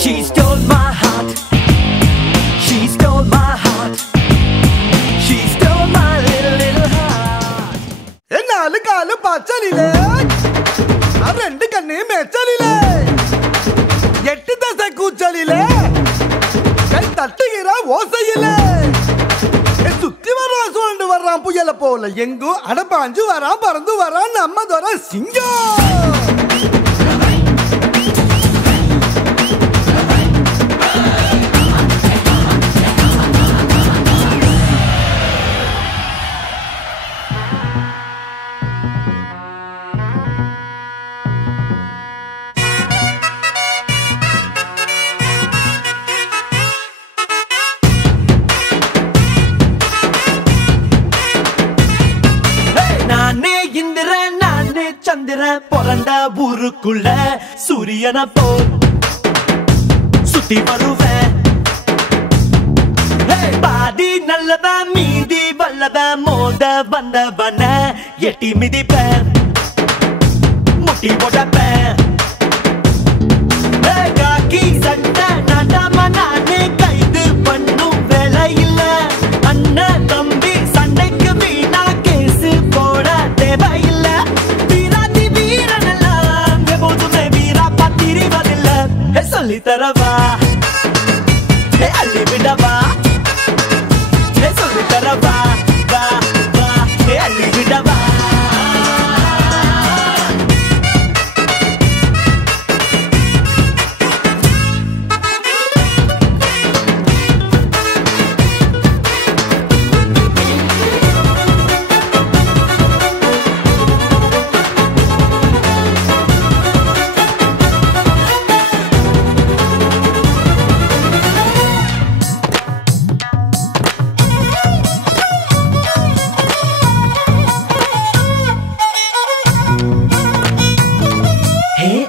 She stole my heart. She stole my heart. She stole my little heart. நாலு காலு பச்சலிலே ரெண்டு கண்ணு மேச்சலிலே எட்டு தசை கூச்சலிலே கை தட்டுகிற ஓசையிலே சுத்தி வர்றான் சொல்லிட்டு வர்றான் புயல போல எங்கும் அடப்பாஞ்சு வரான் பறந்து வரான் நம்ம தோற சிங்கம். சந்திரன் பிறந்த ஊருக்குள்ள சூரியனை போல் சுத்தி வருவேன். பாதி நல்லவன் மீதி வல்லவன் மோத வந்தவன எட்டி மிதிப்பேன் முட்டி போடப்பேன். காக்கி சட்டை நாட்டாம நானே கைது பண்ணும் வேலை இல்ல. அண்ணன் தம்பி சண்டைக்கு வீணா கேசு போட தேவையில்லை. சொல்லி தரவா அள்ளி விடவா சொல்லி தரவா வா வா அள்ளி விடவா.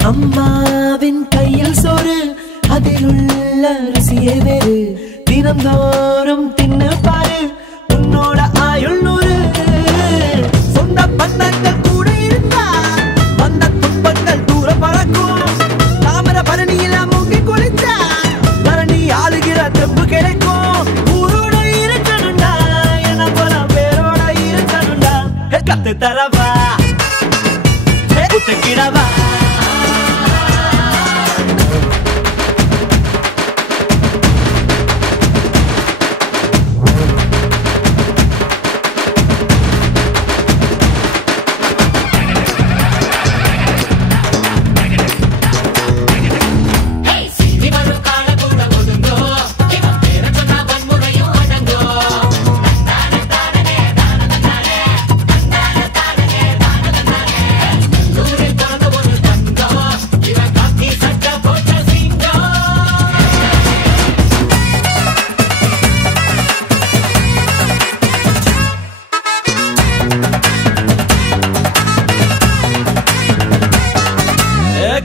அம்மாவின் கையில் சோறு அதில் உள்ள ருசியே வேறு. தினந்தோறும் தின்னு பாரு உன்னோட ஆயுள் நூறு. சொந்த பந்தங்கள் கூட இருந்தா வந்த துன்பங்கள் தூர பறக்கும். தாமர பரணியில மூங்கி குளிச்சா பரணி ஆளுகிற தெம்பு கிடைக்கும். ஊரோட இருக்கணும்டா என போல பேரோட இருக்கணும்டா. கத்து தரவா குத்துக்கிடவா.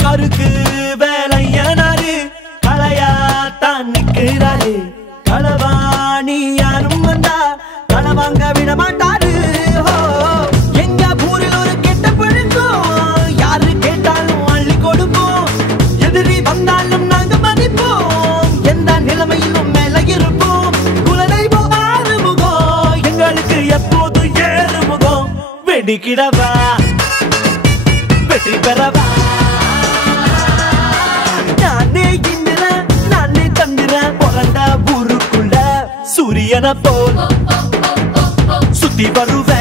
கருக்கு வேலையனாரு களையாத்தான் நிற்கிறாரு. களவாணி யாரும் வந்தா களவாங்க விட மாட்டாரு. எங்க ஊரில் ஒரு கெட்ட பழக்கம் யாரு கேட்டாலும் அள்ளி கொடுப்போம். எதிரி வந்தாலும் நாங்க மதிப்போம். எந்த நிலைமையிலும் மேல இருப்போம். குலனை ஆறு முகம் எங்களுக்கு எப்போது ஏறு முகம். வெடிக்கிடவா வெற்றி பெறவா. ஊருக்குள்ள சூரியனை போல் சுத்தி வருவேன்.